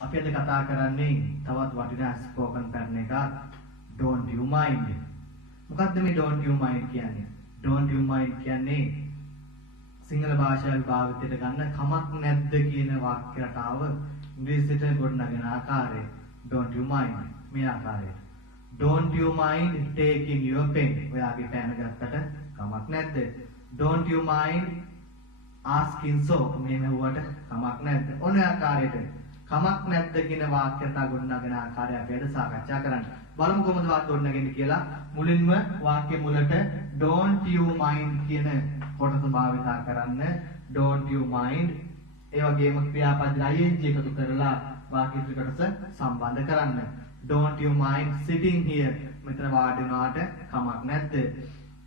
අපි අද කතා කරන්නේ තවත් වටිනා ස්පෝකන් පැටර්න් එකක් don't you mind. මොකක්ද මේ don't you mind කියන්නේ? don't you mind කියන්නේ සිංහල භාෂාවේ භාවිතයට ගන්න කමක් නැද්ද කියන වාක්‍ය රටාව ඉංග්‍රීසියට ගොඩනගෙන ආකාරය don't you mind මේ ආකාරයට. don't you mind taking your pen. ඔයාගේ පෑන ගත්තට කමක් නැද්ද? don't you mind asking so මේ නෙවුවට කමක් නැද්ද? ඔන්න ආකාරයට කමක් නැද්ද කියන වාක්‍ය රටාව ගොඩනගෙන ආකාරය අපි අද සාකච්ඡා කරන්න. බලමු කොහොමද වාක්‍ය ගොඩනගන්නේ කියලා. මුලින්ම වාක්‍ය මුලට don't you mind කියන කොටස භාවිතා කරන්න. don't you mind ඒ වගේම ක්‍රියාපද ing එකතු කරලා වාක්‍ය ත්‍රිකටස සම්බන්ධ කරන්න. don't you mind sitting here මෙතන වාඩි වුණාට කමක් නැද්ද?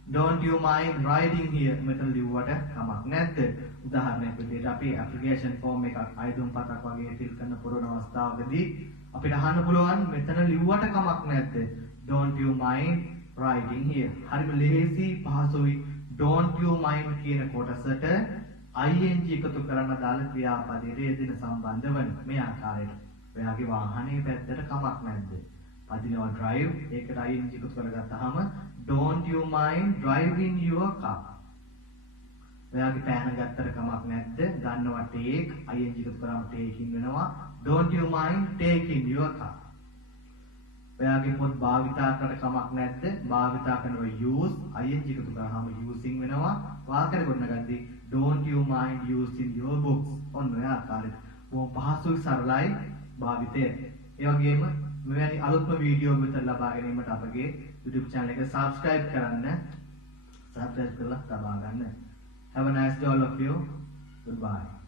don't you mind writing here මෙතන ලිව්වට කමක් නැද්ද? උදාහරණයක් විදිහට අපි ඇප්ලිකේෂන් ෆෝම් එකක් අයදුම් පතක් වගේ ෆිල් කරන පුරවන අවස්ථාවකදී අපිට අහන්න පුළුවන් මෙතන ලිව්වට කමක් නැද්ද? don't you mind writing here. හරිම ලේසි පහසුයි. don't you mind කියන කොටසට ing එකතු කරන්න දාලා ක්‍රියාපදයේ යෙදෙන සම්බන්ධ වෙන මේ ආකාරයට. ඔයාගේ වාහනේ පැත්තට කමක් නැද්ද? පදිනවා drive ඒකට ing එකතු කරගත්තාම don't you mind driving your car. ඔයාගේ පෑන ගත්තට කමක් නැද්ද? ගන්නවා take ing එකතු කරාම taking වෙනවා. don't you mind taking your car. ඔයාගේ පොත් භාවිතා කරලා කමක් නැද්ද? භාවිතා කරනවා use ing එකතු කරාම using වෙනවා. වාක්‍යය ගොඩනගද්දී don't you mind using your books. ඔන්න ඔය ආකාරයට. බොහොම පහසුයි සරලයි භාවිතය. ඒ වගේම මෙවැනි අලුත්ම වීඩියෝ විතර ලබා ගැනීමට අපගේ YouTube channel එක subscribe කරන්න. subscribe කරලා තබා ගන්න. Have a nice day all of you. Goodbye.